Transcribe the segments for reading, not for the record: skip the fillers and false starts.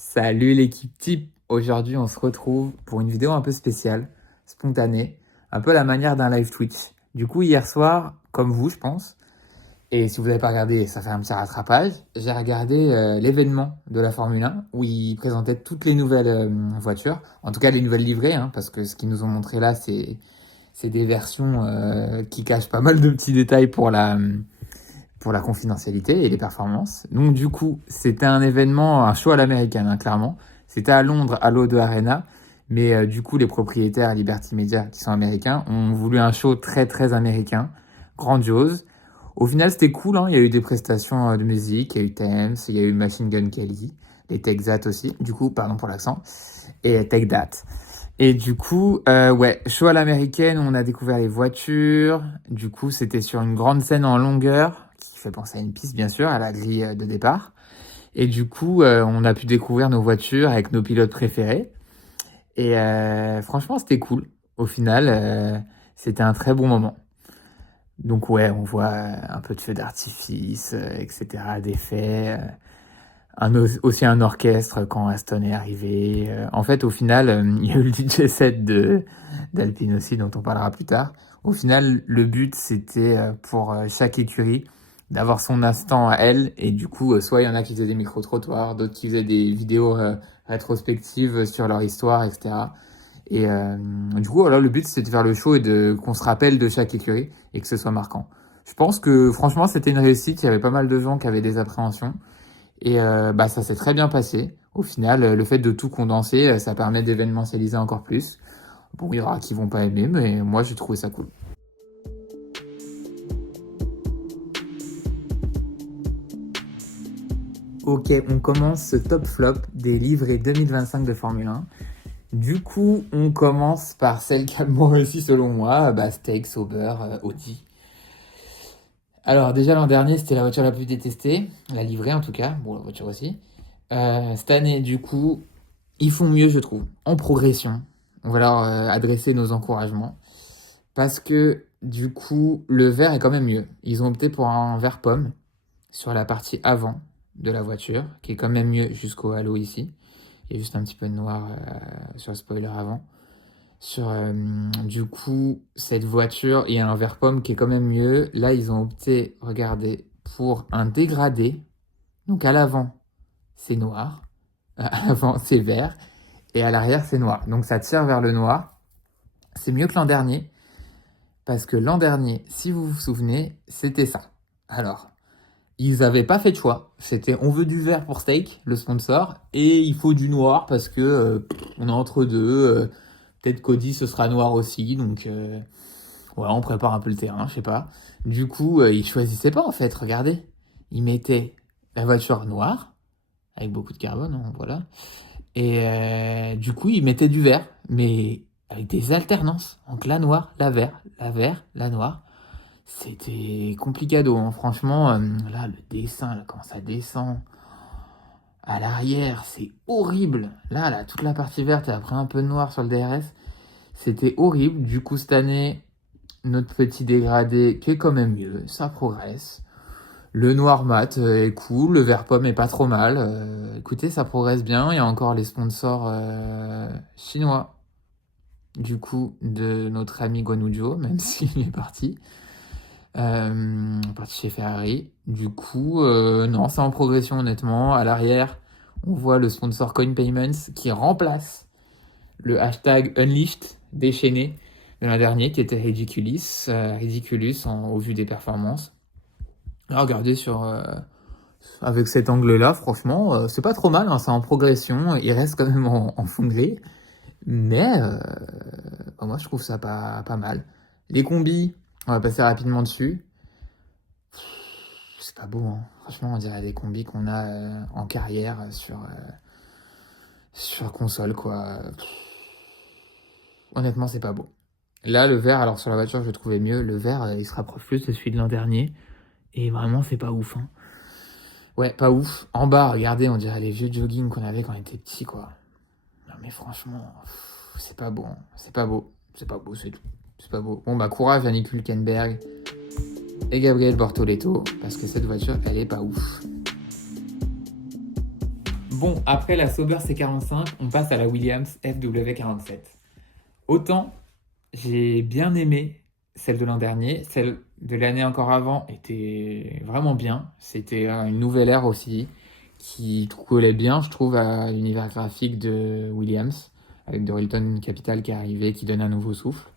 Salut l'équipe type. Aujourd'hui, on se retrouve pour une vidéo un peu spéciale, spontanée, un peu à la manière d'un live Twitch. Du coup, hier soir, comme vous, je pense, et si vous n'avez pas regardé, ça fait un petit rattrapage, j'ai regardé l'événement de la Formule 1 où ils présentaient toutes les nouvelles voitures, en tout cas les nouvelles livrées, hein, parce que ce qu'ils nous ont montré là, c'est des versions qui cachent pas mal de petits détails pour la confidentialité et les performances. Donc du coup, c'était un événement, un show à l'américaine, hein, clairement. C'était à Londres, à l'O2 Arena. Mais du coup, les propriétaires Liberty Media, qui sont américains, ont voulu un show très très américain, grandiose. Au final, c'était cool, hein. Il y a eu des prestations de musique, il y a eu Thames, il y a eu Machine Gun Kelly, les Take That aussi, du coup, pardon pour l'accent, et Take That. Et du coup, ouais, show à l'américaine, on a découvert les voitures. Du coup, c'était sur une grande scène en longueur, qui fait penser à une piste, bien sûr, à la grille de départ. Et du coup, on a pu découvrir nos voitures avec nos pilotes préférés. Et franchement, c'était cool. Au final, c'était un très bon moment. Donc ouais, on voit un peu de feux d'artifice, etc., d'effets. Aussi un orchestre quand Aston est arrivé. En fait, au final, il y a eu le DJ set d'Alpine aussi, dont on parlera plus tard. Au final, le but, c'était pour chaque écurie d'avoir son instant à elle. Et du coup, soit il y en a qui faisaient des micro-trottoirs, d'autres qui faisaient des vidéos rétrospectives sur leur histoire, etc. Et du coup, voilà, le but, c'était de faire le show et qu'on se rappelle de chaque écurie et que ce soit marquant. Je pense que franchement, c'était une réussite. Il y avait pas mal de gens qui avaient des appréhensions. Et bah, ça s'est très bien passé. Au final, le fait de tout condenser, ça permet d'événementialiser encore plus. Bon, il y aura qui vont pas aimer, mais moi, j'ai trouvé ça cool. Ok, on commence ce top flop des livrets 2025 de Formule 1. Du coup, on commence par celle qui a le moins réussi selon moi, bah, Steak, Sauber, Audi. Alors déjà l'an dernier, c'était la voiture la plus détestée, la livrée en tout cas, bon la voiture aussi. Cette année, du coup, ils font mieux, je trouve, en progression. On va leur adresser nos encouragements. Parce que, du coup, le vert est quand même mieux. Ils ont opté pour un vert pomme sur la partie avant de la voiture, qui est quand même mieux jusqu'au halo ici. Il y a juste un petit peu de noir sur le spoiler avant. Du coup, cette voiture, il y a un vert pomme qui est quand même mieux. Là, ils ont opté, regardez, pour un dégradé. Donc à l'avant, c'est noir. À l'avant, c'est vert. Et à l'arrière, c'est noir. Donc ça tire vers le noir. C'est mieux que l'an dernier. Parce que l'an dernier, si vous vous souvenez, c'était ça. Alors, ils n'avaient pas fait de choix. C'était on veut du vert pour Steak, le sponsor, et il faut du noir parce que on est entre deux. Peut-être qu'Audi ce sera noir aussi, donc ouais, on prépare un peu le terrain, je sais pas. Du coup, ils choisissaient pas en fait. Regardez, ils mettaient la voiture noire avec beaucoup de carbone, hein, voilà. Et du coup, ils mettaient du vert, mais avec des alternances. Donc la noire, la vert, la noire. C'était complicado, hein. Franchement, là, le dessin, là, quand ça descend à l'arrière, c'est horrible. Là, toute la partie verte et après un peu de noir sur le DRS, c'était horrible. Du coup, cette année, notre petit dégradé qui est quand même mieux, ça progresse. Le noir mat est cool, le vert pomme est pas trop mal. Écoutez, ça progresse bien. Il y a encore les sponsors chinois, du coup, de notre ami Guanyu, même s'il est parti. Parti chez Ferrari. Du coup, non, c'est en progression honnêtement. À l'arrière, on voit le sponsor Coin Payments qui remplace le hashtag Unleashed déchaîné de l'an dernier qui était Ridiculous au vu des performances. Là, regardez avec cet angle-là, franchement, c'est pas trop mal, hein, c'est en progression. Il reste quand même en fond de grille. Mais bah, moi, je trouve ça pas mal. Les combis, on va passer rapidement dessus. C'est pas beau, hein. Franchement, on dirait des combis qu'on a en carrière sur console, quoi. Honnêtement, c'est pas beau. Là, le vert, alors sur la voiture, je le trouvais mieux. Le vert, il se rapproche plus de celui de l'an dernier. Et vraiment, c'est pas ouf, hein. Ouais, pas ouf. En bas, regardez, on dirait les vieux jogging qu'on avait quand on était petit, quoi. Non, mais franchement, c'est pas beau, hein. C'est pas beau. C'est pas beau, c'est tout. C'est pas beau. Bon, bah, courage à Nick Hülkenberg et Gabriel Bortoleto, parce que cette voiture, elle est pas ouf. Bon, après la Sauber C45, on passe à la Williams FW47. Autant j'ai bien aimé celle de l'an dernier, celle de l'année encore avant était vraiment bien. C'était une nouvelle ère aussi qui collait bien, je trouve, à l'univers graphique de Williams, avec Dorilton Capital qui est arrivé, qui donne un nouveau souffle.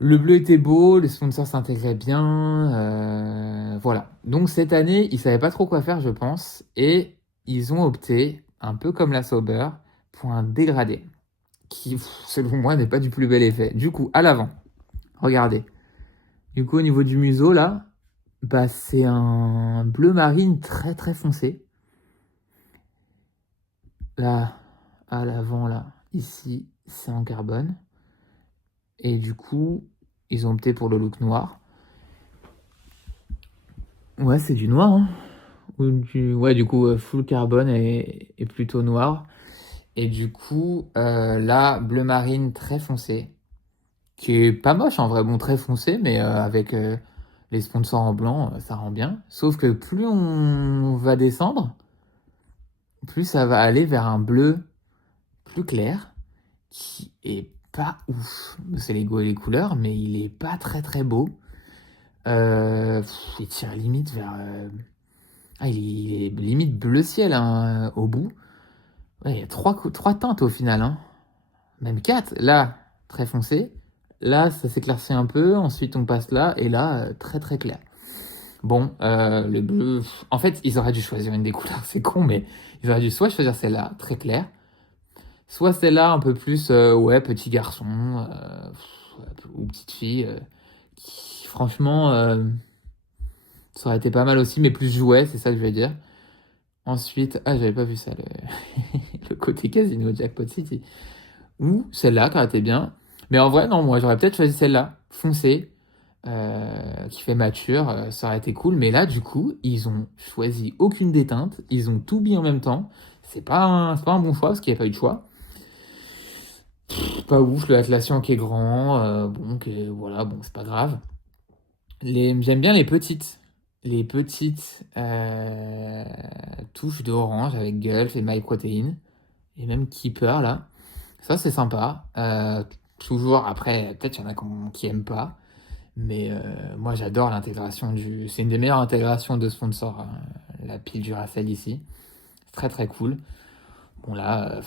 Le bleu était beau, les sponsors s'intégraient bien, voilà. Donc cette année, ils savaient pas trop quoi faire, je pense, et ils ont opté, un peu comme la Sauber, pour un dégradé, qui, selon moi, n'est pas du plus bel effet. Du coup, à l'avant, regardez. Du coup, au niveau du museau, là, bah, c'est un bleu marine très très foncé. Là, à l'avant, là, ici, c'est en carbone. Et du coup, ils ont opté pour le look noir. Ouais, c'est du noir, hein. Ouais, du coup, full carbone et plutôt noir. Et du coup, là, bleu marine très foncé, qui est pas moche en vrai, bon, très foncé, mais avec les sponsors en blanc, ça rend bien. Sauf que plus on va descendre, plus ça va aller vers un bleu plus clair, qui est pas ouf. C'est les goûts et les couleurs, mais il est pas très très beau. Il tire limite vers... il est limite bleu ciel hein, au bout. Ouais, il y a trois teintes au final, hein. Même quatre. Là, très foncé. Là, ça s'éclaircit un peu. Ensuite, on passe là. Et là, très très clair. Bon, le bleu... En fait, ils auraient dû choisir une des couleurs. C'est con, mais ils auraient dû soit choisir celle-là, très claire. Soit celle-là, un peu plus, ouais, petit garçon. Ou petite fille. Qui, franchement, ça aurait été pas mal aussi, mais plus jouet, c'est ça que je veux dire. Ensuite, j'avais pas vu ça, le côté Casino Jackpot City. Ou celle-là, qui aurait été bien. Mais en vrai, non, moi, j'aurais peut-être choisi celle-là, foncée, qui fait mature, ça aurait été cool. Mais là, du coup, ils ont choisi aucune des teintes, ils ont tout mis en même temps. C'est pas un bon choix, parce qu'il n'y a pas eu de choix. Pas ouf, le Atlassian qui est grand, bon, voilà, bon, c'est pas grave. J'aime bien les petites touches d'orange avec Gulf et MyProtein, et même Keeper là. Ça, c'est sympa. Toujours, après, peut-être il y en a qui aiment pas, mais moi j'adore l'intégration du. C'est une des meilleures intégrations de sponsors, la pile Duracell ici. C'est très très cool. Bon là,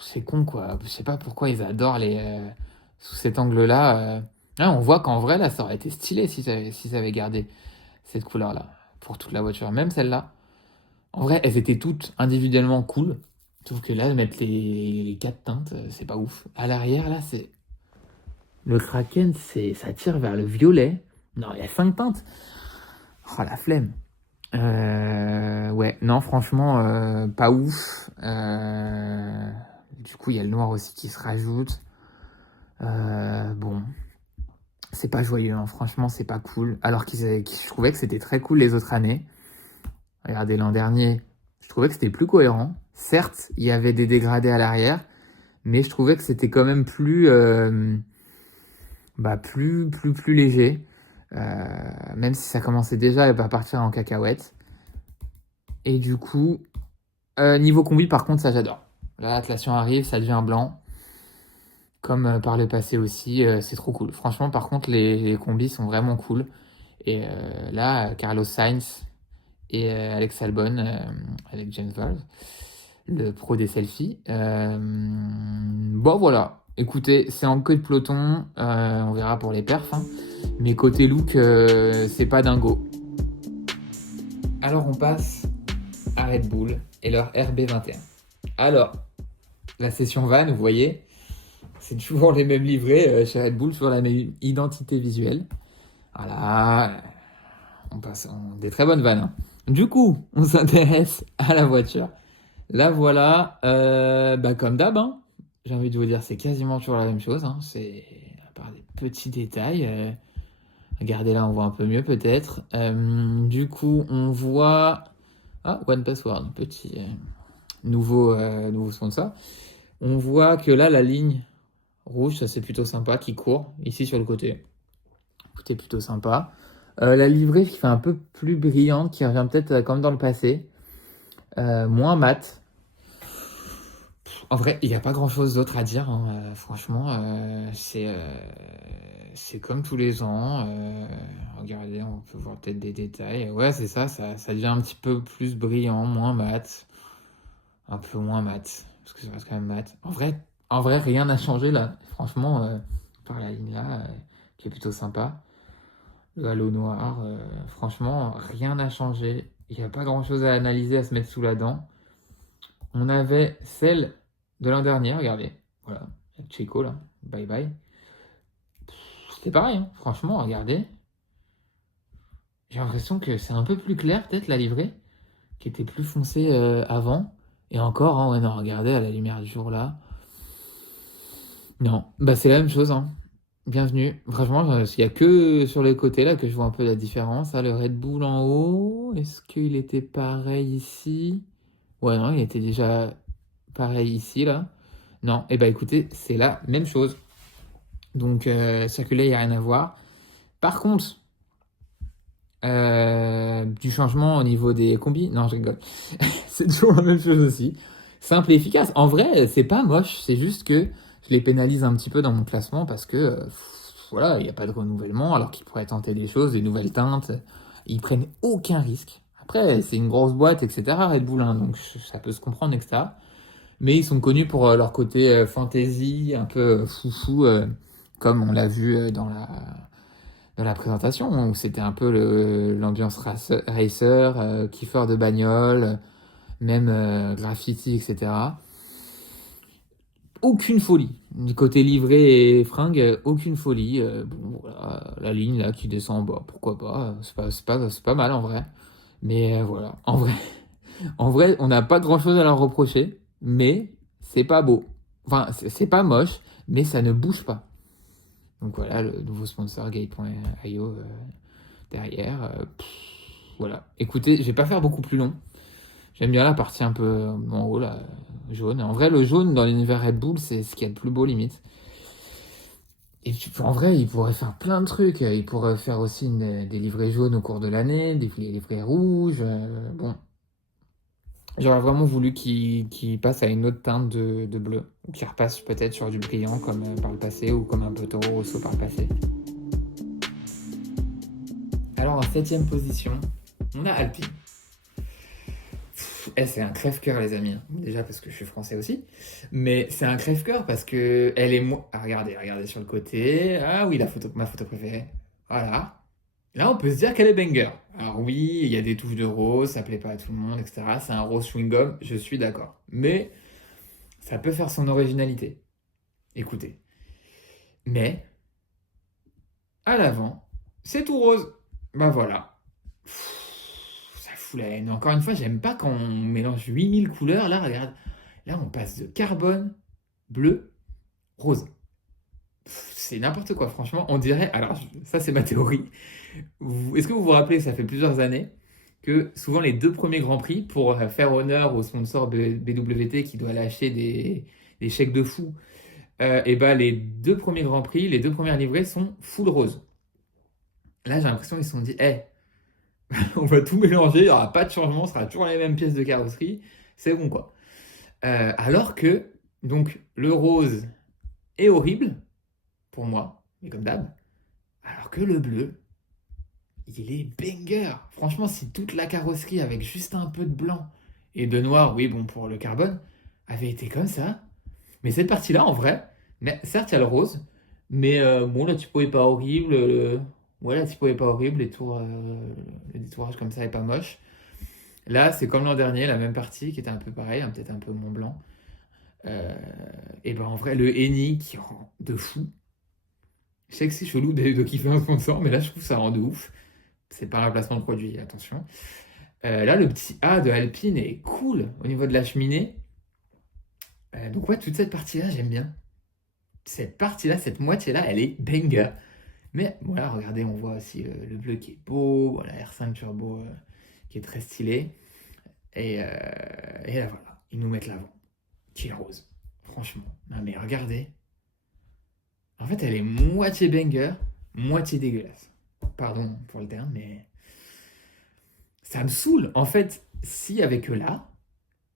c'est con quoi. Je sais pas pourquoi ils adorent les. Sous cet angle-là. On voit qu'en vrai là, ça aurait été stylé si ça avait gardé cette couleur-là pour toute la voiture. Même celle-là. En vrai, elles étaient toutes individuellement cool. Sauf que là, mettre les quatre teintes, c'est pas ouf. À l'arrière, là, c'est. Le Kraken, ça tire vers le violet. Non, il y a 5 teintes. Oh, la flemme. Ouais, non, franchement, pas ouf. Du coup, il y a le noir aussi qui se rajoute. Bon, c'est pas joyeux, hein. Franchement, c'est pas cool. Alors je trouvais que c'était très cool les autres années. Regardez, l'an dernier, je trouvais que c'était plus cohérent. Certes, il y avait des dégradés à l'arrière, mais je trouvais que c'était quand même plus léger. Même si ça commençait déjà à partir en cacahuète. Et du coup, niveau combi, par contre, ça j'adore. Là, l'Atlassian arrive, ça devient blanc. Comme par le passé aussi, c'est trop cool. Franchement, par contre, les combis sont vraiment cool. Et là, Carlos Sainz et Alex Albon avec James Valls, le pro des selfies. Bon, voilà. Écoutez, c'est en queue de peloton. On verra pour les perfs, hein. Mais côté look, c'est pas dingo. Alors, on passe à Red Bull et leur RB21. Alors, la session van, vous voyez, c'est toujours les mêmes livrets chez Red Bull, sur la même identité visuelle. Voilà, on passe des très bonnes vannes, hein. Du coup, on s'intéresse à la voiture. La voilà, comme d'hab, hein. J'ai envie de vous dire, c'est quasiment toujours la même chose, hein. C'est à part des petits détails. Regardez là, on voit un peu mieux peut-être. Du coup, on voit One Password, petit nouveau sponsor. On voit que là, la ligne rouge, ça c'est plutôt sympa, qui court ici sur le côté. Écoutez, plutôt sympa. La livrée qui fait un peu plus brillante, qui revient peut-être comme dans le passé. Moins mat. En vrai, il n'y a pas grand-chose d'autre à dire, hein. Franchement, c'est comme tous les ans. Regardez, on peut voir peut-être des détails. Ouais, c'est ça, ça devient un petit peu plus brillant, moins mat. Un peu moins mat. Parce que ça reste quand même mat. En vrai, rien n'a changé là. Franchement, par la ligne là, qui est plutôt sympa. Le halo noir, franchement, rien n'a changé. Il n'y a pas grand-chose à analyser, à se mettre sous la dent. On avait celle de l'an dernier, regardez. Voilà, Checo là, bye bye. C'était pareil, hein. Franchement, regardez. J'ai l'impression que c'est un peu plus clair, peut-être, la livrée, qui était plus foncée avant. Et encore, hein, ouais, non, regardez, à la lumière du jour là. Non, bah c'est la même chose, hein. Bienvenue. Franchement, il n'y a que sur les côtés là que je vois un peu la différence. Ah, le Red Bull en haut, est-ce qu'il était pareil ici? Ouais, non, il était déjà pareil ici là. Non, et bah écoutez, c'est la même chose. Donc, circuler, il n'y a rien à voir. Par contre, du changement au niveau des combis, non, je rigole. C'est toujours la même chose aussi. Simple et efficace. En vrai, c'est pas moche, c'est juste que je les pénalise un petit peu dans mon classement parce que, voilà, il n'y a pas de renouvellement alors qu'ils pourraient tenter des choses, des nouvelles teintes. Ils prennent aucun risque. Après, c'est une grosse boîte, etc. Red Bull, hein, donc ça peut se comprendre, etc. Mais ils sont connus pour leur côté fantasy, un peu foufou, comme on l'a vu dans la présentation, où c'était un peu l'ambiance racer, kiffeur de bagnole, même graffiti, etc. Aucune folie. Du côté livré et fringues, aucune folie. Bon, voilà, la ligne là qui descend en bas, pourquoi pas. C'est pas mal en vrai. Mais voilà, en vrai, on n'a pas grand chose à leur reprocher, mais c'est pas beau. Enfin, c'est pas moche, mais ça ne bouge pas. Donc voilà, le nouveau sponsor Gate.io derrière. Voilà. Écoutez, je vais pas faire beaucoup plus long. J'aime bien la partie un peu en haut, là, jaune. En vrai, le jaune dans l'univers Red Bull, c'est ce qu'il y a de plus beau, limite. Et en vrai, il pourrait faire plein de trucs. Il pourrait faire aussi des livrets jaunes au cours de l'année, des livrets rouges. Bon, j'aurais vraiment voulu qu'il passe à une autre teinte de bleu. Ou qu'il repasse peut-être sur du brillant comme par le passé ou comme un peu Toro Rosso par le passé. Alors en septième position, on a Alpine. C'est un crève-cœur, les amis, hein. Déjà parce que je suis français aussi. Mais c'est un crève-cœur parce que elle est moi. Ah, regardez sur le côté. Ah oui, ma photo préférée. Voilà. Là, on peut se dire qu'elle est banger. Alors oui, il y a des touches de rose, ça plaît pas à tout le monde, etc. C'est un rose chewing-gum, je suis d'accord. Mais ça peut faire son originalité. Écoutez. Mais, à l'avant, c'est tout rose. Bah voilà. Ça fout la haine. Encore une fois, j'aime pas quand on mélange 8000 couleurs. Là, regarde. Là, on passe de carbone, bleu, rose. C'est n'importe quoi, franchement. On dirait. Alors, ça, c'est ma théorie. Est-ce que vous vous rappelez, ça fait plusieurs années, que souvent les deux premiers Grands Prix, pour faire honneur au sponsor BWT qui doit lâcher des chèques de fou, et ben les deux premiers Grands Prix, les deux premières livrées sont full rose. Là, j'ai l'impression qu'ils se sont dit, on va tout mélanger, il n'y aura pas de changement, ce sera toujours les mêmes pièces de carrosserie, c'est bon quoi. Alors que, donc, le rose est horrible, pour moi, mais comme d'hab, alors que le bleu, il est banger. Franchement, si toute la carrosserie avec juste un peu de blanc et de noir, oui, bon, pour le carbone, avait été comme ça, mais cette partie-là, en vrai, mais certes, il y a le rose, mais bon, la typo est pas horrible. Ouais, la typo est pas horrible, les détourages comme ça est pas moche. Là, c'est comme l'an dernier, la même partie qui était un peu pareil, hein, peut-être un peu moins blanc. Euh, et ben en vrai, le Eni qui rend de fou. Je sais que c'est chelou de kiffer un sponsor, mais là, je trouve que ça rend de ouf. C'est pas un placement de produit, attention. Là, le petit A de Alpine est cool au niveau de la cheminée. Donc ouais, toute cette partie-là, j'aime bien. Cette partie-là, cette moitié-là, elle est banger. Mais voilà, regardez, on voit aussi le bleu qui est beau, voilà, R5 Turbo qui est très stylé. Et là, voilà, ils nous mettent l'avant, qui est rose. Franchement, non mais regardez. En fait, elle est moitié banger, moitié dégueulasse. Pardon pour le terme, mais ça me saoule. En fait, s'il y avait que là,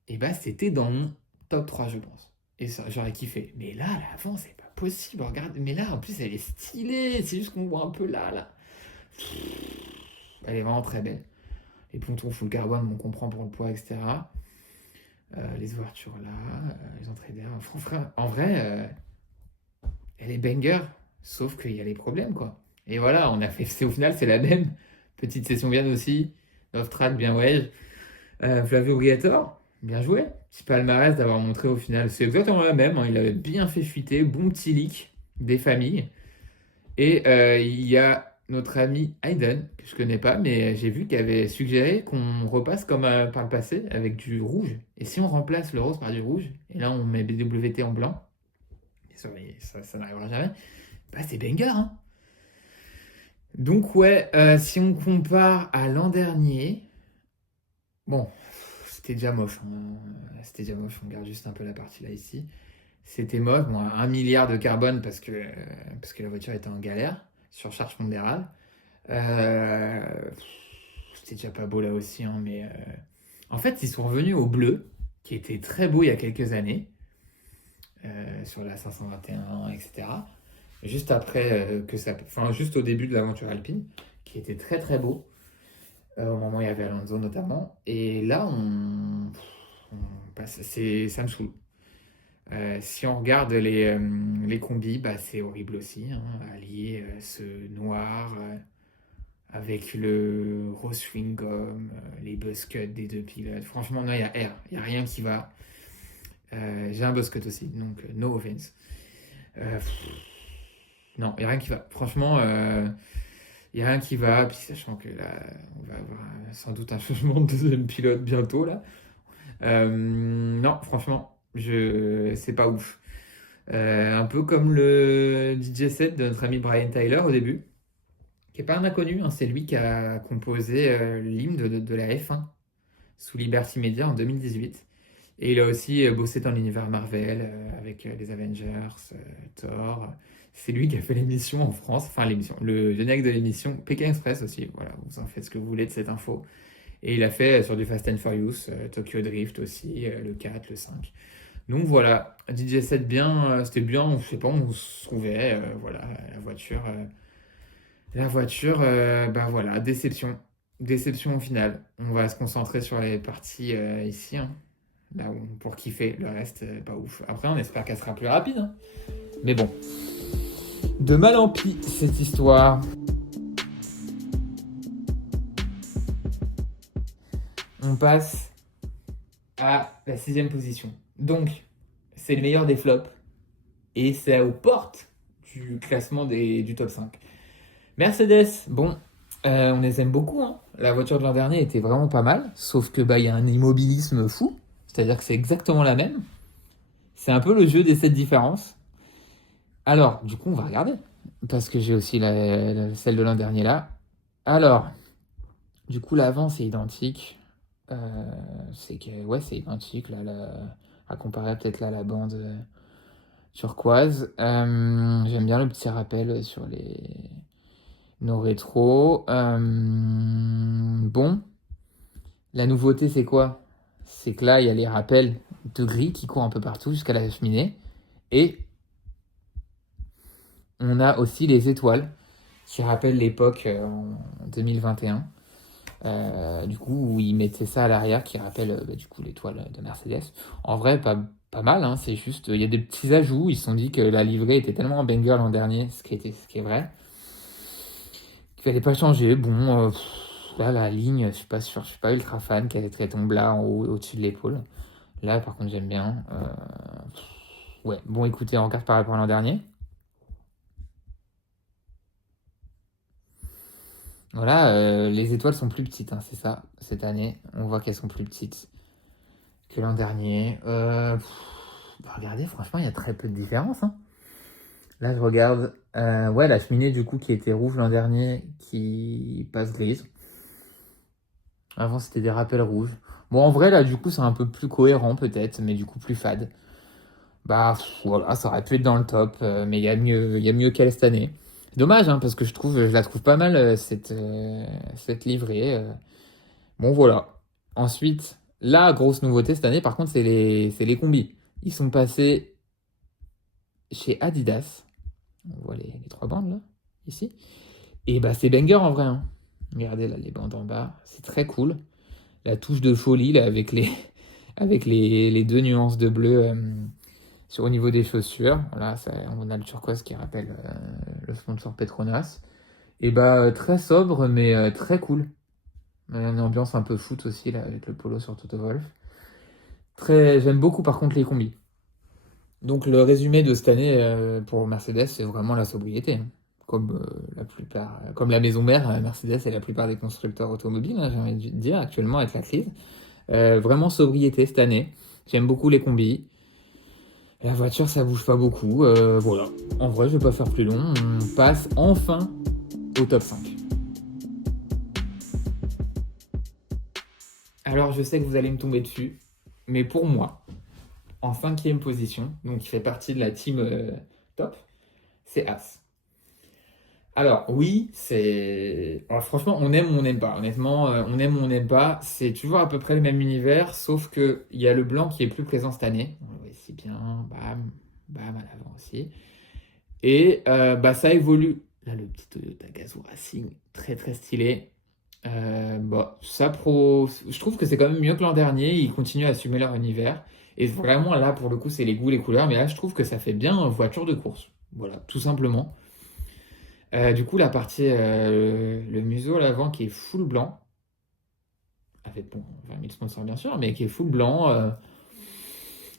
Et bah, c'était dans mon top 3, je pense. Et ça, j'aurais kiffé. Mais là, l'avant, c'est pas possible. Regarde, mais là, en plus, elle est stylée. C'est juste qu'on voit un peu là. Elle est vraiment très belle. Les pontons full carbone, on comprend pour le poids, etc. Les ouvertures là, les entrées d'air. En vrai, elle est banger, sauf qu'il y a les problèmes, quoi. Et voilà, on a fait, au final, c'est la même. Petite session bien aussi. Off-track, bien ouais. Flavio Briatore, bien joué. Petit palmarès d'avoir montré au final. C'est exactement la même, hein. Il avait bien fait fuiter. Bon petit leak des familles. Et il y a notre ami Hayden, que je connais pas, mais j'ai vu qu'il avait suggéré qu'on repasse comme par le passé avec du rouge. Et si on remplace le rose par du rouge, et là on met BWT en blanc, et ça n'arrivera jamais, bah c'est banger, hein. Donc ouais, si on compare à l'an dernier, bon, c'était déjà moche, hein. C'était déjà moche, on regarde juste un peu la partie là ici. C'était moche, bon, 1 milliard de carbone parce que la voiture était en galère, surcharge pondérale. Euh, C'était déjà pas beau là aussi, hein, mais en fait, ils sont revenus au bleu, qui était très beau il y a quelques années, sur la 521, etc. Juste après que ça. Enfin, juste au début de l'aventure alpine, qui était très très beau, au moment où il y avait Alonso notamment. Et là, ça me saoule. Si on regarde les combis, bah, c'est horrible aussi, hein, allier ce noir avec le rose chewing gum, les buzz cuts des deux pilotes. Franchement, non, il y a rien qui va. J'ai un buzz cut aussi, donc no offense. Pff, non, il n'y a rien qui va. Franchement, il n'y a rien qui va. Puis sachant que là, on va avoir sans doute un changement de deuxième pilote bientôt là. Non, franchement, c'est pas ouf. Un peu comme le DJ set de notre ami Brian Tyler au début, qui n'est pas un inconnu, hein, c'est lui qui a composé l'hymne de la F1 sous Liberty Media en 2018. Et il a aussi bossé dans l'univers Marvel avec les Avengers, Thor. C'est lui qui a fait l'émission en France, enfin l'émission, le générique de l'émission Pékin Express aussi. Voilà, vous en faites ce que vous voulez de cette info. Et il a fait sur du Fast and Furious, Tokyo Drift aussi, le 4, le 5. Donc voilà, DJ 7 bien, c'était bien, je sais pas, on se trouvait, voilà, la voiture, bah voilà, déception. Déception au final. On va se concentrer sur les parties ici, hein, là où, pour kiffer. Le reste, pas ouf. Après, on espère qu'elle sera plus rapide, hein. Mais bon. De mal en pis, cette histoire. On passe à la 6e position. Donc, c'est le meilleur des flops. Et c'est aux portes du classement du top 5. Mercedes, bon, on les aime beaucoup, hein. La voiture de l'an dernier était vraiment pas mal, sauf que bah il y a un immobilisme fou, c'est-à-dire que c'est exactement la même. C'est un peu le jeu des 7 différences. Alors, du coup, on va regarder, parce que j'ai aussi celle de l'an dernier là. Alors, du coup, l'avant c'est identique. C'est que ouais, c'est identique là, à comparer peut-être là la bande turquoise. J'aime bien le petit rappel sur nos rétros. Bon, la nouveauté, c'est quoi? C'est que là, il y a les rappels de gris qui courent un peu partout jusqu'à la cheminée. Et on a aussi les étoiles qui rappellent l'époque en 2021. Du coup, où ils mettaient ça à l'arrière qui rappelle bah, du coup l'étoile de Mercedes. En vrai, pas mal, hein, c'est juste, il y a des petits ajouts. Ils se sont dit que la livrée était tellement en banger l'an dernier, ce qui est vrai, qu'il fallait pas changer. Bon, là, la ligne, je suis pas sûr, je suis pas ultra fan, qu'elle ait très tombe là en haut, au-dessus de l'épaule. Là, par contre, j'aime bien. Ouais, bon, écoutez, on regarde par rapport à l'an dernier. Voilà, les étoiles sont plus petites, hein, c'est ça. Cette année, on voit qu'elles sont plus petites que l'an dernier. Bah, regardez, franchement, il y a très peu de différence, hein. Là, je regarde. Ouais, la cheminée, du coup, qui était rouge l'an dernier, qui passe grise. Avant, c'était des rappels rouges. Bon, en vrai, là, du coup, c'est un peu plus cohérent, peut-être, mais du coup, plus fade. Bah, voilà, ça aurait pu être dans le top, mais il y a mieux qu'elle cette année. Dommage, hein, parce que je la trouve pas mal, cette livrée. Bon, voilà. Ensuite, La grosse nouveauté cette année, par contre, c'est les combis. Ils sont passés chez Adidas. On voit les trois bandes là, ici. Et bah c'est banger en vrai, hein. Regardez là les bandes en bas, c'est très cool. La touche de folie là avec les, avec les deux nuances de bleu au niveau des chaussures. Voilà, on a le turquoise qui rappelle le sponsor Petronas. Et bah très sobre mais très cool. Une ambiance un peu foot aussi là avec le polo sur Toto Wolff. J'aime beaucoup par contre les combis. Donc le résumé de cette année pour Mercedes, c'est vraiment la sobriété, hein. Comme la plupart, comme la maison mère, Mercedes et la plupart des constructeurs automobiles, hein, j'ai envie de dire actuellement avec la crise. Vraiment sobriété cette année. J'aime beaucoup les combis. La voiture, ça bouge pas beaucoup. Voilà. En vrai, je vais pas faire plus long. On passe enfin au top 5. Alors, je sais que vous allez me tomber dessus, mais pour moi, en cinquième position, donc il fait partie de la team top, c'est As. Alors oui, alors, franchement, on aime ou on n'aime pas. Honnêtement, on aime ou on n'aime pas. C'est toujours à peu près le même univers, sauf que il y a le blanc qui est plus présent cette année. On le voit ici bien, bam, bam à l'avant aussi. Et bah ça évolue. Là, le petit Toyota Gazoo Racing, très très stylé. Bah, je trouve que c'est quand même mieux que l'an dernier. Ils continuent à assumer leur univers. Et vraiment, là, pour le coup, c'est les goûts, les couleurs. Mais là, je trouve que ça fait bien voiture de course. Voilà, tout simplement. Du coup, la partie, le museau à l'avant qui est full blanc, avec bon, 20 000 sponsors bien sûr, mais qui est full blanc,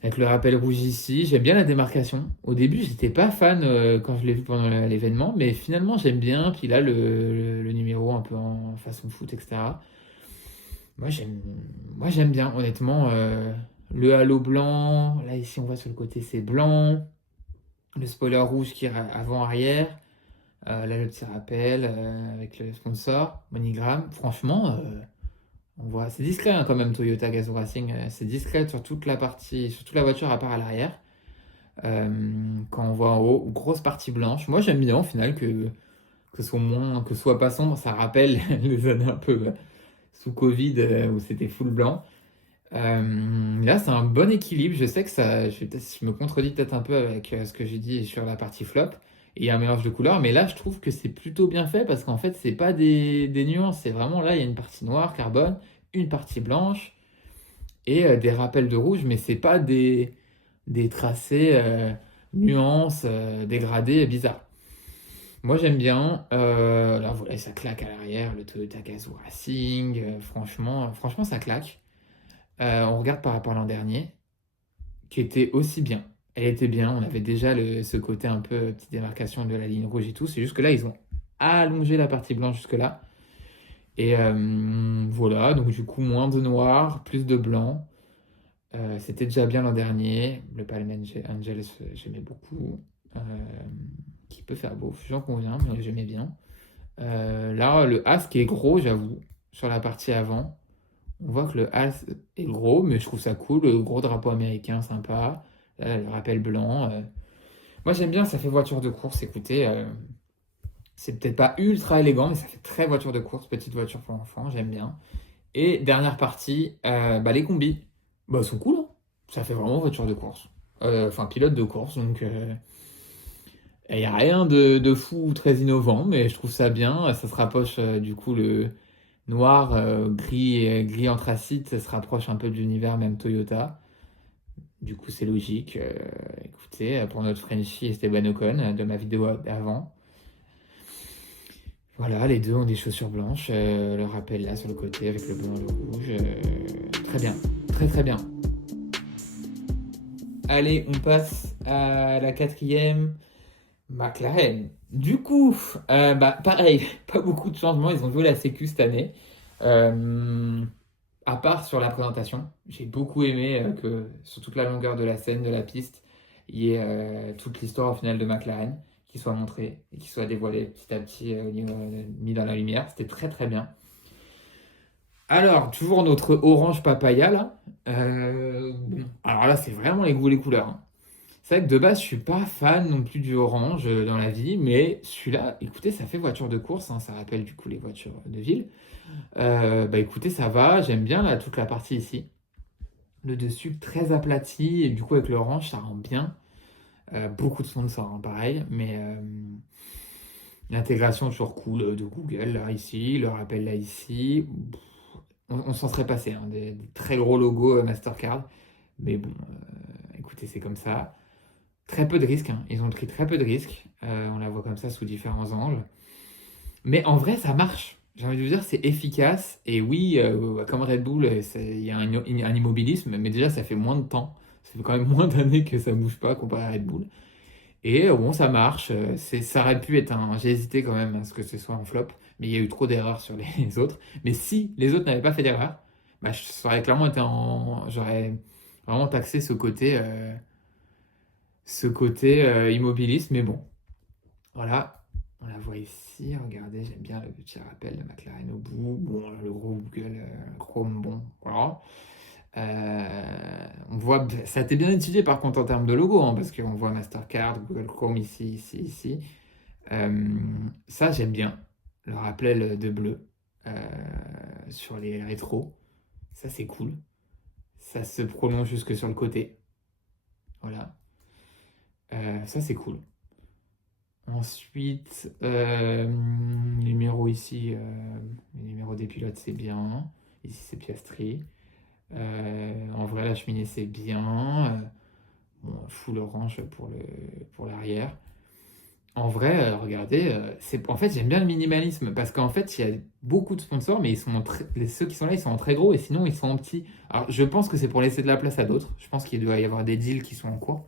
avec le rappel rouge ici. J'aime bien la démarcation. Au début, j'étais pas fan quand je l'ai vu pendant l'événement, mais finalement, j'aime bien. Puis là, le numéro un peu en façon foot, etc. Moi, j'aime, moi, j'aime bien, honnêtement. Le halo blanc, là, ici, on voit sur le côté, c'est blanc. Le spoiler rouge qui est avant-arrière. Là, le petit rappel avec le sponsor, MoneyGram. Franchement, on voit, c'est discret hein, quand même Toyota Gazoo Racing. C'est discret sur toute la partie, sur toute la voiture à part à l'arrière. Quand on voit en haut, grosse partie blanche. Moi, j'aime bien au final que ce soit moins, que ce soit pas sombre. Ça rappelle les années un peu sous Covid où c'était full blanc. Là, c'est un bon équilibre. Je sais que je me contredis peut-être un peu avec ce que j'ai dit sur la partie flop. Et il y a un mélange de couleurs, mais là, je trouve que c'est plutôt bien fait parce qu'en fait, c'est pas des nuances. C'est vraiment là, il y a une partie noire, carbone, une partie blanche et des rappels de rouge, mais c'est pas des tracés nuances, dégradés, bizarres. Moi, j'aime bien. Là, voilà, ça claque à l'arrière, le Toyota Gazoo Racing. Franchement, ça claque. On regarde par rapport à l'an dernier, qui était aussi bien. Elle était bien, on avait déjà ce côté un peu petite démarcation de la ligne rouge et tout. C'est juste que là, ils ont allongé la partie blanche jusque-là. Et voilà, donc du coup, moins de noir, plus de blanc. C'était déjà bien l'an dernier. Le Palm Angel, j'aimais beaucoup. Euh, qui peut faire beau, j'en conviens, mais j'aimais bien. Là, le As qui est gros, j'avoue, sur la partie avant. On voit que le As est gros, mais je trouve ça cool. Le gros drapeau américain, sympa. Là, le rappel blanc. Moi, j'aime bien, ça fait voiture de course. Écoutez, c'est peut-être pas ultra élégant, mais ça fait très voiture de course, petite voiture pour enfants, j'aime bien. Et dernière partie, bah, les combis. Bah, ils sont cool, hein. Ça fait vraiment voiture de course. Enfin, pilote de course, donc il n'y a rien de fou ou très innovant, mais je trouve ça bien. Ça se rapproche, du coup, le noir, gris, gris anthracite, ça se rapproche un peu de l'univers même Toyota. Du coup, c'est logique. Écoutez, pour notre Frenchie Esteban Ocon de ma vidéo d'avant. Voilà, les deux ont des chaussures blanches. Le rappel là sur le côté avec le blanc et le rouge. Très bien, très très bien. Allez, on passe à la quatrième, McLaren. Du coup, bah pareil, pas beaucoup de changements. Ils ont joué la sécu cette année. À part sur la présentation, j'ai beaucoup aimé que sur toute la longueur de la scène, de la piste, il y ait toute l'histoire au final de McLaren qui soit montrée et qui soit dévoilée petit à petit, mis dans la lumière. C'était très très bien. Alors, toujours notre orange papaya là. Bon, alors là, c'est vraiment les goûts et les couleurs, hein. C'est vrai que de base, je suis pas fan non plus du orange dans la vie, mais celui-là, écoutez, ça fait voiture de course, hein, ça rappelle du coup les voitures de ville. Bah écoutez, ça va, j'aime bien là, toute la partie ici. Le dessus très aplati, et du coup avec l'orange, ça rend bien. Beaucoup de sponsors, hein, pareil, mais l'intégration est toujours cool de Google, là, ici, le rappel, là, ici. On s'en serait passé, hein, des très gros logos Mastercard. Mais bon, écoutez, c'est comme ça. Très peu de risques, hein. Ils ont pris très peu de risques. On la voit comme ça sous différents angles. Mais en vrai, ça marche. J'ai envie de vous dire, c'est efficace. Et oui, comme Red Bull, il y a un immobilisme, mais déjà, ça fait moins de temps. Ça fait quand même moins d'années que ça ne bouge pas comparé à Red Bull. Et bon, ça marche. Ça aurait pu être un. J'ai hésité quand même à ce que ce soit un flop, mais il y a eu trop d'erreurs sur les autres. Mais si les autres n'avaient pas fait d'erreur, bah, ça aurait clairement été en. J'aurais vraiment taxé ce côté immobiliste. Mais bon, voilà. On la voit ici. Regardez, j'aime bien le petit rappel de McLaren au bout. Bon, le gros Google Chrome, bon, voilà. On voit, ça a été bien étudié par contre en termes de logo, hein, parce qu'on voit Mastercard, Google Chrome ici, ici, ici. Ça, j'aime bien. Le rappel de bleu euh, sur les rétros. Ça, c'est cool. Ça se prolonge jusque sur le côté. Voilà. Ça, c'est cool. Ensuite, numéro ici, le numéro des pilotes, c'est bien. Ici, c'est Piastri. En vrai, la cheminée, c'est bien. Bon, full orange pour l'arrière. En vrai, regardez, en fait, j'aime bien le minimalisme parce qu'en fait, il y a beaucoup de sponsors, mais ceux qui sont là, ils sont en très gros et sinon, ils sont en petit. Alors, je pense que c'est pour laisser de la place à d'autres. Je pense qu'il doit y avoir des deals qui sont en cours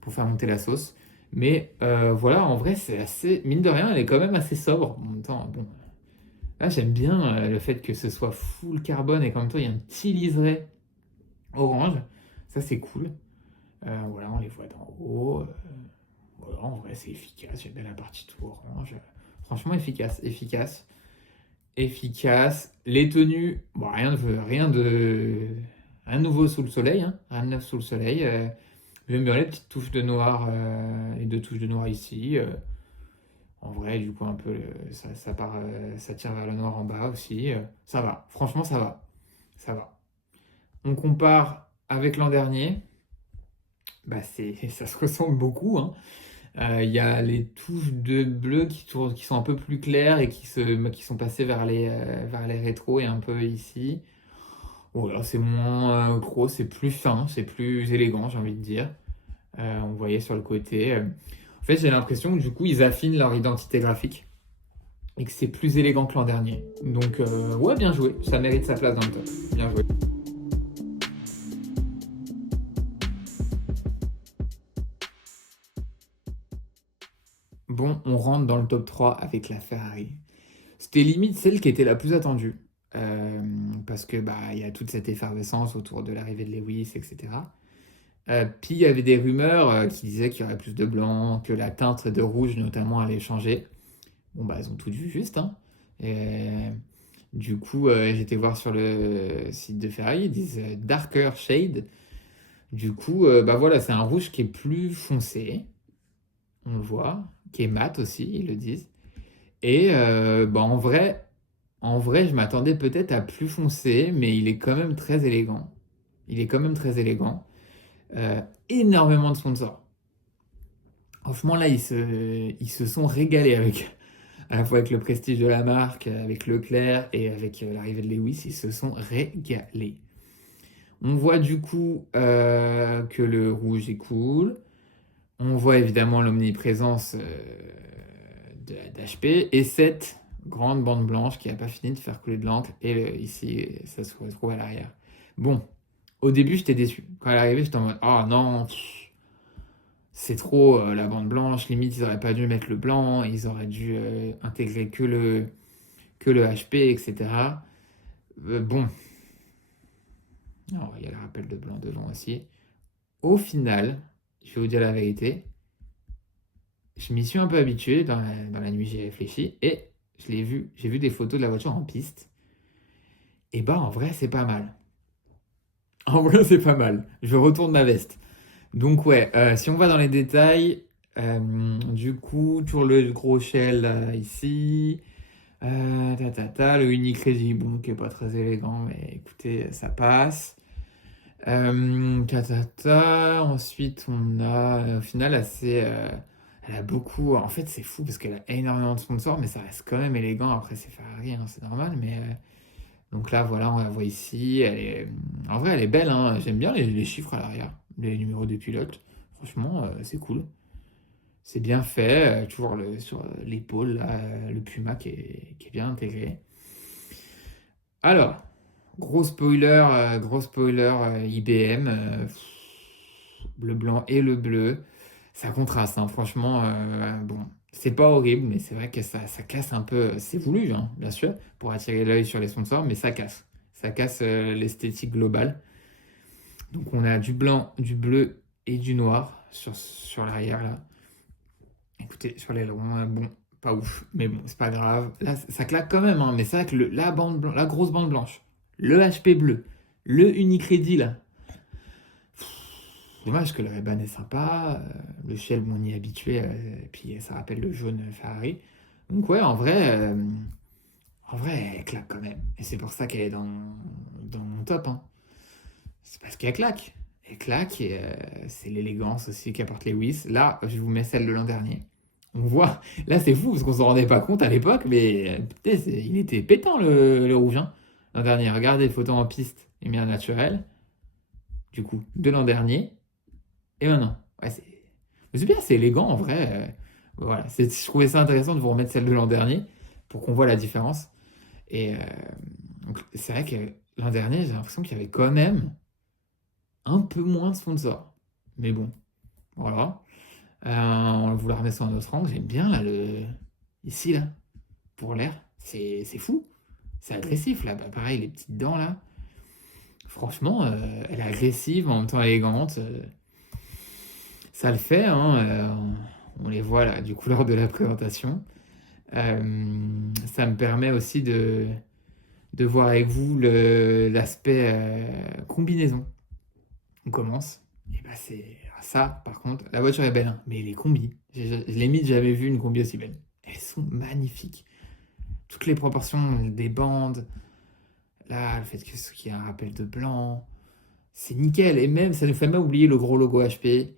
pour faire monter la sauce. Mais voilà, en vrai, c'est assez. Mine de rien, elle est quand même assez sobre. En même temps, bon. Là, j'aime bien le fait que ce soit full carbone et qu'en même temps, il y a un petit liseré orange. Ça, c'est cool. Voilà, on les voit d'en haut. Voilà, en vrai, c'est efficace. J'aime bien la partie tout orange. Franchement, efficace, efficace, efficace. Les tenues, bon, rien de nouveau sous le soleil, hein. Rien de neuf sous le soleil. J'aime bien les petites touches de noir, les deux touches de noir ici. En vrai, du coup, un peu, ça tire vers le noir en bas aussi. Ça va. Franchement, ça va. Ça va. On compare avec l'an dernier. Bah, ça se ressemble beaucoup, hein. Il y a les touches de bleu qui sont un peu plus claires et qui sont passées vers les rétros et un peu ici. Voilà, c'est moins gros, c'est plus fin, c'est plus élégant, j'ai envie de dire. On voyait sur le côté. En fait, j'ai l'impression que du coup, ils affinent leur identité graphique et que c'est plus élégant que l'an dernier. Donc, ouais, bien joué. Ça mérite sa place dans le top. Bien joué. Bon, on rentre dans le top 3 avec la Ferrari. C'était limite celle qui était la plus attendue. Euh, Parce que bah il y a toute cette effervescence autour de l'arrivée de Lewis, etc. Puis il y avait des rumeurs qui disaient qu'il y aurait plus de blanc, que la teinte de rouge notamment allait changer. Bon bah elles ont tout vu juste, hein. Et, du coup j'étais voir sur le site de Ferrari, ils disent darker shade. Du coup bah voilà, c'est un rouge qui est plus foncé, on le voit, qui est mat aussi, ils le disent. Et bah en vrai, je m'attendais peut-être à plus foncé, mais il est quand même très élégant. Il est quand même très élégant. Énormément de sponsors. Franchement, là, ils se sont régalés à la fois avec le prestige de la marque, avec Leclerc et avec l'arrivée de Lewis. Ils se sont régalés. On voit du coup que le rouge est cool. On voit évidemment l'omniprésence d'HP et cette grande bande blanche qui n'a pas fini de faire couler de l'encre. Et ici, ça se retrouve à l'arrière. Bon, au début, j'étais déçu. Quand elle est arrivée, j'étais en mode ah non, c'est trop la bande blanche. Limite, ils auraient pas dû mettre le blanc. Ils auraient dû intégrer que le HP, etc. Bon, alors, il y a le rappel de blanc devant aussi. Au final, je vais vous dire la vérité, je m'y suis un peu habitué. Dans la nuit, j'ai réfléchi et j'ai vu des photos de la voiture en piste. Et bah, en vrai, c'est pas mal. En vrai, c'est pas mal. Je retourne ma veste. Donc, ouais, si on va dans les détails, du coup, toujours le gros shell ici. Le Unicredit, bon, qui est pas très élégant, mais écoutez, ça passe. Ensuite, on a, au final, elle a beaucoup. En fait, c'est fou parce qu'elle a énormément de sponsors, mais ça reste quand même élégant. Après, c'est Ferrari, hein, c'est normal. Mais donc là, voilà, on la voit ici. En vrai, elle est belle, hein. J'aime bien les chiffres à l'arrière, les numéros des pilotes. Franchement, c'est cool. C'est bien fait. Toujours sur l'épaule, là, le Puma qui est bien intégré. Alors, gros spoiler IBM, le blanc et le bleu. Ça contraste, hein, franchement. Bon, c'est pas horrible, mais c'est vrai que ça casse un peu. C'est voulu, hein, bien sûr, pour attirer l'œil sur les sponsors, mais ça casse. Ça casse l'esthétique globale. Donc on a du blanc, du bleu et du noir sur l'arrière là. Écoutez, sur l'aileron, bon, pas ouf, mais bon, c'est pas grave. Là, ça claque quand même, hein, mais c'est vrai que la grosse bande blanche, le HP bleu, le Unicredit là. Dommage que le Ray-Ban est sympa, le ciel, bon, on y est habitué, et puis ça rappelle le jaune Ferrari. Donc ouais, en vrai, elle claque quand même. Et c'est pour ça qu'elle est dans mon top, hein. C'est parce qu'elle claque. Elle claque et c'est l'élégance aussi qu'apporte Lewis. Là, je vous mets celle de l'an dernier. On voit, là c'est fou parce qu'on s'en rendait pas compte à l'époque, mais putain, il était pétant le rouge, hein. L'an dernier, regardez, photo en piste, lumière naturelle, du coup, de l'an dernier. Et maintenant, ouais, mais c'est bien, c'est élégant en vrai. Voilà, je trouvais ça intéressant de vous remettre celle de l'an dernier pour qu'on voit la différence. Et donc, c'est vrai que l'an dernier, j'ai l'impression qu'il y avait quand même un peu moins de sponsors. Mais bon, voilà. On vous la remet sur un autre angle. J'aime bien là, ici, là, pour l'air. C'est fou. C'est agressif là. Bah, pareil, les petites dents là. Franchement, elle est agressive, en même temps élégante. Ça le fait, hein, on les voit là, du couleur de la présentation. Ça me permet aussi de voir avec vous l'aspect combinaison. On commence. Et bah c'est ça, par contre, la voiture est belle, hein, mais les combis, je limite jamais vu une combi aussi belle. Elles sont magnifiques. Toutes les proportions des bandes, là, le fait qu'il y ait un rappel de blanc, c'est nickel. Et même, ça ne fait pas oublier le gros logo HP.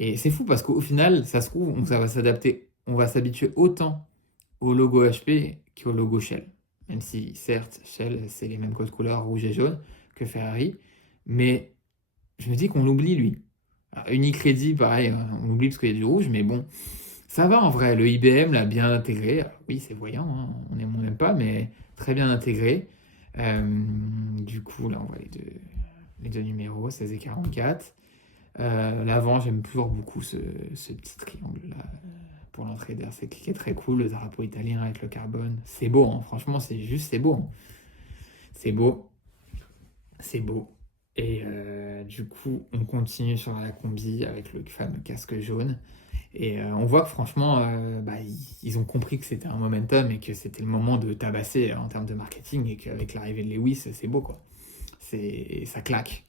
Et c'est fou parce qu'au final, ça se trouve, ça va s'adapter, on va s'habituer autant au logo HP qu'au logo Shell. Même si, certes, Shell, c'est les mêmes codes couleurs, rouge et jaune, que Ferrari. Mais je me dis qu'on l'oublie, lui. Unicredit, pareil, on l'oublie parce qu'il y a du rouge, mais bon, ça va en vrai. Le IBM l'a bien intégré. Alors, oui, c'est voyant, hein, on n'aime pas, mais très bien intégré. Du coup, là, on voit les deux numéros, 16 et 44. L'avant, j'aime toujours beaucoup ce petit triangle-là pour l'entrée d'air. C'est qui est très cool, le drapeau italien avec le carbone. C'est beau, hein, franchement, c'est beau, hein. C'est beau, c'est beau. Et du coup, on continue sur la combi avec le fameux casque jaune. Et on voit que franchement, bah, ils ont compris que c'était un momentum et que c'était le moment de tabasser en termes de marketing et qu'avec l'arrivée de Lewis, c'est beau quoi. Ça claque.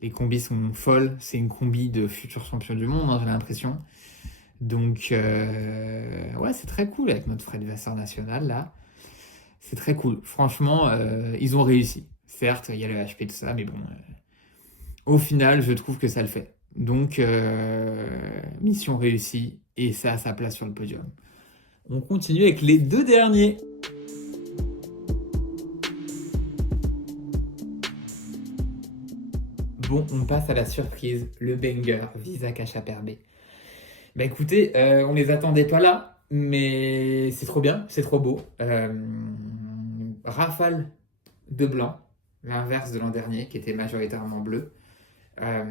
Les combis sont folles. C'est une combi de futurs champions du monde, hein, j'ai l'impression. Donc, ouais, c'est très cool avec notre Fred Vasseur national là. C'est très cool. Franchement, ils ont réussi. Certes, il y a le HP, tout ça, mais bon, au final, je trouve que ça le fait. Donc, mission réussie et ça a sa place sur le podium. On continue avec les deux derniers. Bon, on passe à la surprise, le banger, Visa Cachaperbe. Bah écoutez, on les attendait pas là, mais c'est trop bien, c'est trop beau. Rafale de blanc, l'inverse de l'an dernier qui était majoritairement bleu. Euh,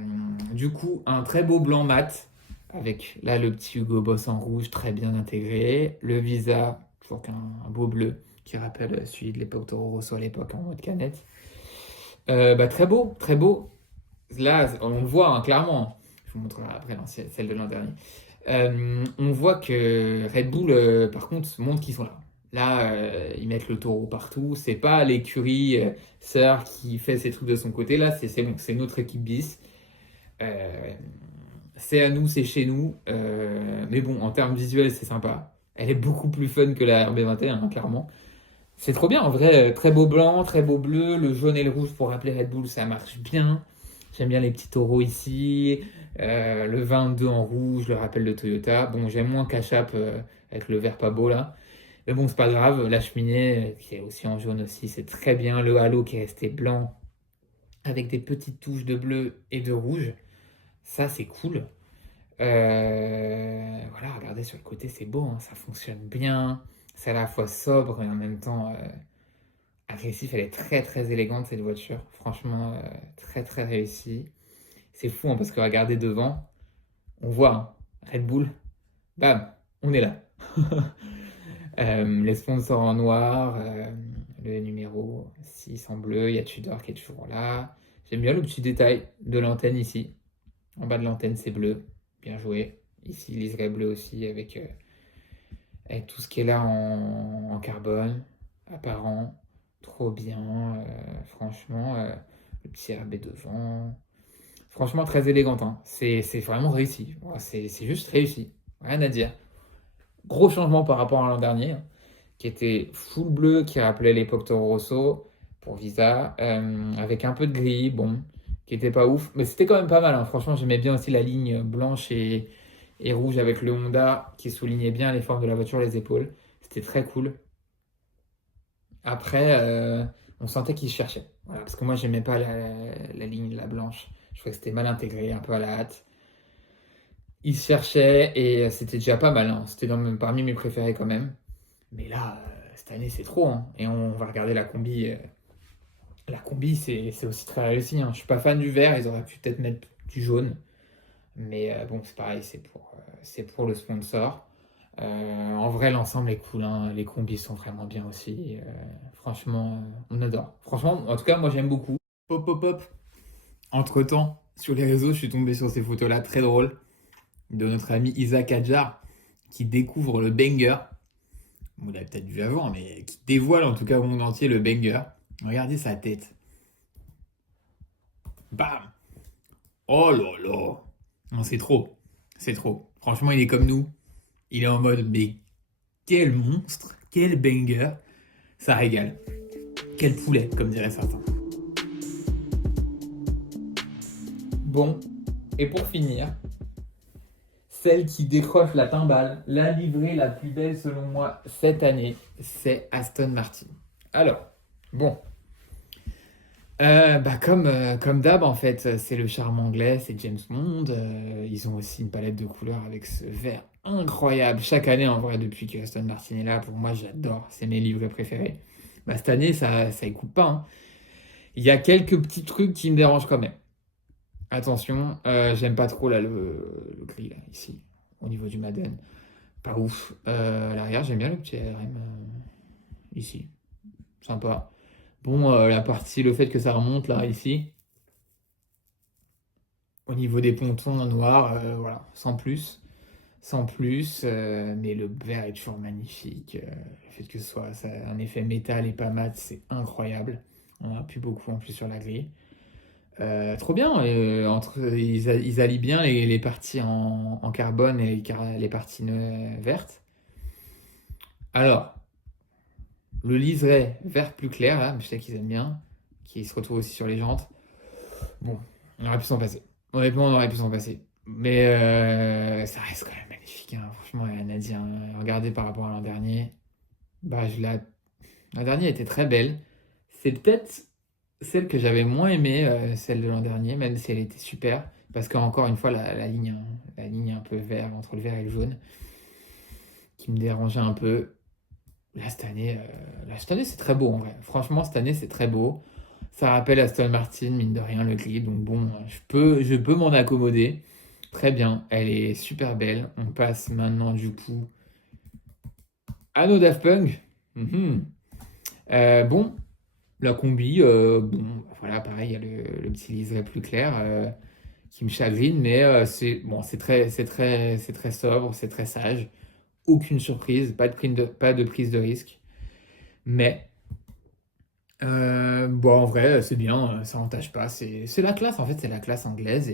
du coup, un très beau blanc mat, avec là le petit Hugo Boss en rouge très bien intégré. Le Visa, toujours un beau bleu qui rappelle celui de l'époque Toro Rosso à l'époque en mode canette. Bah, très beau, très beau. Là, on le voit hein, clairement. Je vous montrerai après celle de l'an dernier. On voit que Red Bull, par contre, montre qu'ils sont là. Là, ils mettent le taureau partout. C'est pas l'écurie Sœur qui fait ses trucs de son côté. Là, c'est bon, c'est notre équipe bis. Euh, c'est à nous, c'est chez nous. Mais bon, en termes visuels, c'est sympa. Elle est beaucoup plus fun que la RB21, hein, clairement. C'est trop bien, en vrai. Très beau blanc, très beau bleu. Le jaune et le rouge pour rappeler Red Bull, ça marche bien. J'aime bien les petits taureaux ici. Le 22 en rouge, le rappel de Toyota. Bon, j'aime moins Cash-App avec le vert pas beau là. Mais bon, c'est pas grave. La cheminée, qui est aussi en jaune aussi, c'est très bien. Le halo qui est resté blanc avec des petites touches de bleu et de rouge. Ça, c'est cool. Voilà, regardez sur le côté, c'est beau, hein, ça fonctionne bien. C'est à la fois sobre et en même temps agressif. Elle est très très élégante cette voiture. Franchement, très très réussie. C'est fou hein, parce que regardez devant, on voit hein, Red Bull, bam, on est là. Les sponsors en noir, le numéro 6 en bleu, il y a Tudor qui est toujours là. J'aime bien le petit détail de l'antenne ici. En bas de l'antenne, c'est bleu. Bien joué. Ici, liseré bleu aussi avec tout ce qui est là en carbone, apparent. Trop bien. Franchement, le petit RB devant. Franchement, très élégante. Hein. C'est vraiment réussi. Voilà, c'est juste réussi. Rien à dire. Gros changement par rapport à l'an dernier, hein, qui était full bleu, qui rappelait l'époque Toro Rosso pour Visa, avec un peu de gris, bon, qui était pas ouf, mais c'était quand même pas mal. Hein. Franchement, j'aimais bien aussi la ligne blanche et rouge avec le Honda qui soulignait bien les formes de la voiture, les épaules. C'était très cool. Après, on sentait qu'il cherchait. Voilà, parce que moi, j'aimais pas la ligne, la blanche. Je trouvais que c'était mal intégré, un peu à la hâte. Il cherchait et c'était déjà pas mal. Hein. C'était parmi mes préférés quand même. Mais là, cette année, c'est trop. Hein. Et on va regarder la combi. La combi, c'est aussi très réussi. Hein. Je suis pas fan du vert. Ils auraient pu peut-être mettre du jaune. Mais bon, c'est pareil, c'est pour le sponsor. En vrai, l'ensemble est cool. Hein. Les combis sont vraiment bien aussi. Franchement, on adore. Franchement, en tout cas, moi, j'aime beaucoup. Pop, pop, pop. Entre-temps, sur les réseaux, je suis tombé sur ces photos-là très drôles de notre ami Isaac Adjar qui découvre le banger. Vous l'avez peut-être vu avant, mais qui dévoile en tout cas au monde entier le banger. Regardez sa tête. Bam! Oh là là! Non, c'est trop. C'est trop. Franchement, il est comme nous. Il est en mode, mais quel monstre, quel banger. Ça régale. Quel poulet, comme diraient certains. Bon, et pour finir, celle qui décroche la timbale, la livrée la plus belle selon moi cette année, c'est Aston Martin. Alors, bon, comme d'hab, en fait, c'est le charme anglais, c'est James Bond. Ils ont aussi une palette de couleurs avec ce vert incroyable. Chaque année, en vrai, depuis que Aston Martin est là, pour moi, j'adore. C'est mes livrets préférés. Bah, cette année, ça écoute pas. Hein. Il y a quelques petits trucs qui me dérangent quand même. Attention, j'aime pas trop là le gris là, ici, au niveau du Madden. Pas ouf. À l'arrière, j'aime bien le petit RM ici. Sympa. Bon, le fait que ça remonte là, ici, au niveau des pontons noirs, voilà, sans plus. Sans plus, mais le vert est toujours magnifique. Le fait que ce soit un effet métal et pas mat, c'est incroyable. On a plus beaucoup en plus sur la grille. Trop bien, ils allient bien les parties en carbone et les parties vertes. Alors, le liseré vert plus clair, là, je sais qu'ils aiment bien, qui se retrouve aussi sur les jantes. Bon, on aurait pu s'en passer. Honnêtement, on aurait pu s'en passer. Mais ça reste quand même magnifique. Hein. Franchement, il y a rien à dire. Hein. Regardez par rapport à l'an dernier. Bah, l'an dernier était très belle. C'est peut-être celle que j'avais moins aimée, celle de l'an dernier, même si elle était super. Parce qu'encore une fois, la ligne un peu vert, entre le vert et le jaune, qui me dérangeait un peu. Cette année, c'est très beau en vrai. Franchement, cette année, c'est très beau. Ça rappelle Aston Martin, mine de rien, le clip. Donc bon, je peux m'en accommoder. Très bien, elle est super belle. On passe maintenant du coup à nos Daft Punk. Mhm. Bon, la combi, bon, voilà, pareil, il y a le petit liseré plus clair qui me chagrine, mais c'est bon, c'est très sobre, c'est très sage. Aucune surprise, pas de prise de risque. Mais bon, en vrai, c'est bien, ça entache pas. C'est la classe, en fait, c'est la classe anglaise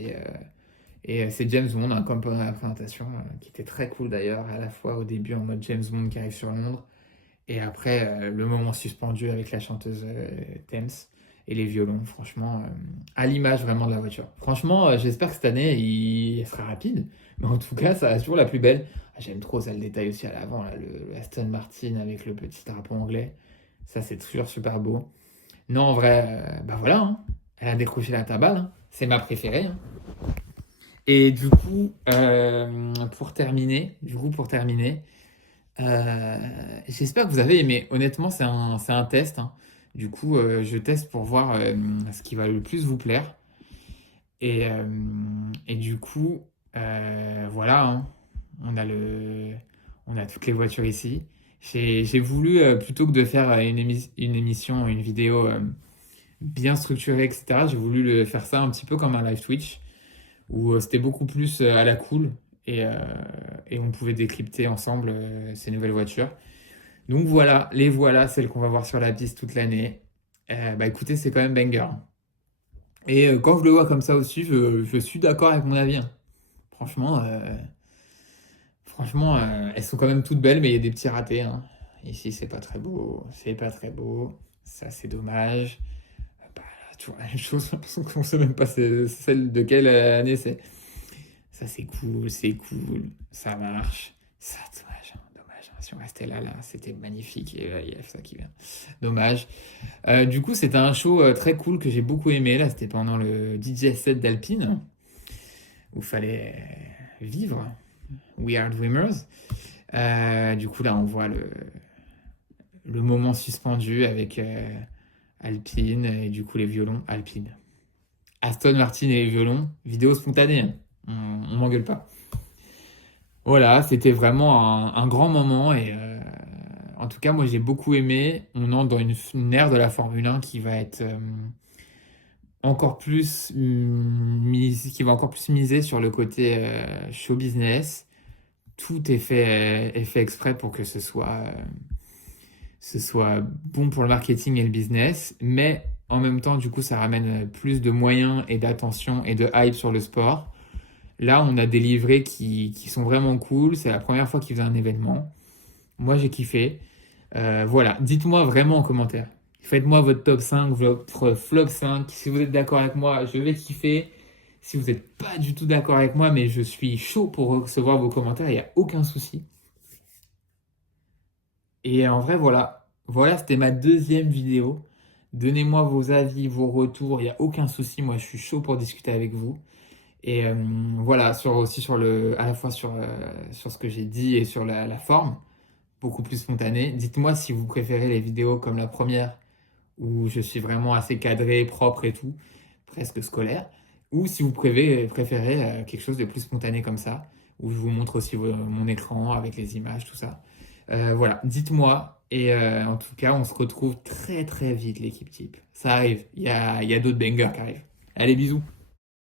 et c'est James Bond, hein, comme pendant la présentation, qui était très cool d'ailleurs, à la fois au début en mode James Bond qui arrive sur Londres, et après le moment suspendu avec la chanteuse Thames. et les violons, franchement, à l'image vraiment de la voiture. Franchement, j'espère que cette année, elle sera rapide, mais en tout cas, ça reste toujours la plus belle. Ah, j'aime trop ça, le détail aussi à l'avant, là, le Aston Martin avec le petit drapeau anglais. Ça, c'est toujours super beau. Non, en vrai, bah voilà, hein. Elle a décroché la tabale, hein. C'est ma préférée, hein. Et du coup, pour terminer, j'espère que vous avez aimé. Honnêtement, c'est un test, hein. Du coup, je teste pour voir ce qui va le plus vous plaire. Et, euh, et du coup, voilà, hein. On a on a toutes les voitures ici. J'ai voulu, plutôt que de faire une émission, une vidéo bien structurée, etc., j'ai voulu faire ça un petit peu comme un live Twitch, où c'était beaucoup plus à la cool et, euh, et on pouvait décrypter ensemble ces nouvelles voitures. Donc voilà, celles qu'on va voir sur la piste toute l'année. Bah écoutez, c'est quand même banger, hein. Et quand je le vois comme ça aussi, je suis d'accord avec mon avis, hein. Franchement, elles sont quand même toutes belles, mais il y a des petits ratés, hein. Ici, c'est pas très beau, c'est pas très beau. Ça, c'est dommage. Bah, là, toujours la même chose, j'ai l'impression qu'on sait même pas c'est celle de quelle année c'est. Ça, c'est cool, ça marche. Ça, dommage, hein, dommage, hein. Si on restait là, c'était magnifique. Et là, il y a ça qui vient. Dommage. Du coup, c'était un show très cool que j'ai beaucoup aimé. Là, c'était pendant le DJ set d'Alpine, où il fallait vivre. We Are Dreamers. Du coup, là, on voit le moment suspendu avec Alpine et du coup les violons. Alpine. Aston Martin et les violons. Vidéo spontanée, hein. On m'engueule pas. Voilà, c'était vraiment un grand moment et en tout cas, moi j'ai beaucoup aimé. On entre dans une ère de la Formule 1 qui va être encore plus qui va encore plus miser sur le côté show business. Tout est fait exprès pour que ce soit bon pour le marketing et le business, mais en même temps, du coup, ça ramène plus de moyens et d'attention et de hype sur le sport. Là, on a des livrets qui sont vraiment cool. C'est la première fois qu'ils faisaient un événement. Moi, j'ai kiffé. Voilà, dites-moi vraiment en commentaire. Faites-moi votre top 5, votre flop 5. Si vous êtes d'accord avec moi, je vais kiffer. Si vous n'êtes pas du tout d'accord avec moi, mais je suis chaud pour recevoir vos commentaires, il n'y a aucun souci. Et en vrai, voilà. Voilà, c'était ma deuxième vidéo. Donnez-moi vos avis, vos retours, il n'y a aucun souci. Moi, je suis chaud pour discuter avec vous. Et voilà, aussi à la fois sur ce que j'ai dit et sur la forme, beaucoup plus spontané. Dites-moi si vous préférez les vidéos comme la première, où je suis vraiment assez cadré, propre et tout, presque scolaire, ou si vous préférez quelque chose de plus spontané comme ça, où je vous montre aussi mon écran avec les images, tout ça. Voilà, dites-moi. Et en tout cas, on se retrouve très très vite, l'équipe type. Ça arrive, il y a d'autres bangers qui arrivent. Allez, bisous.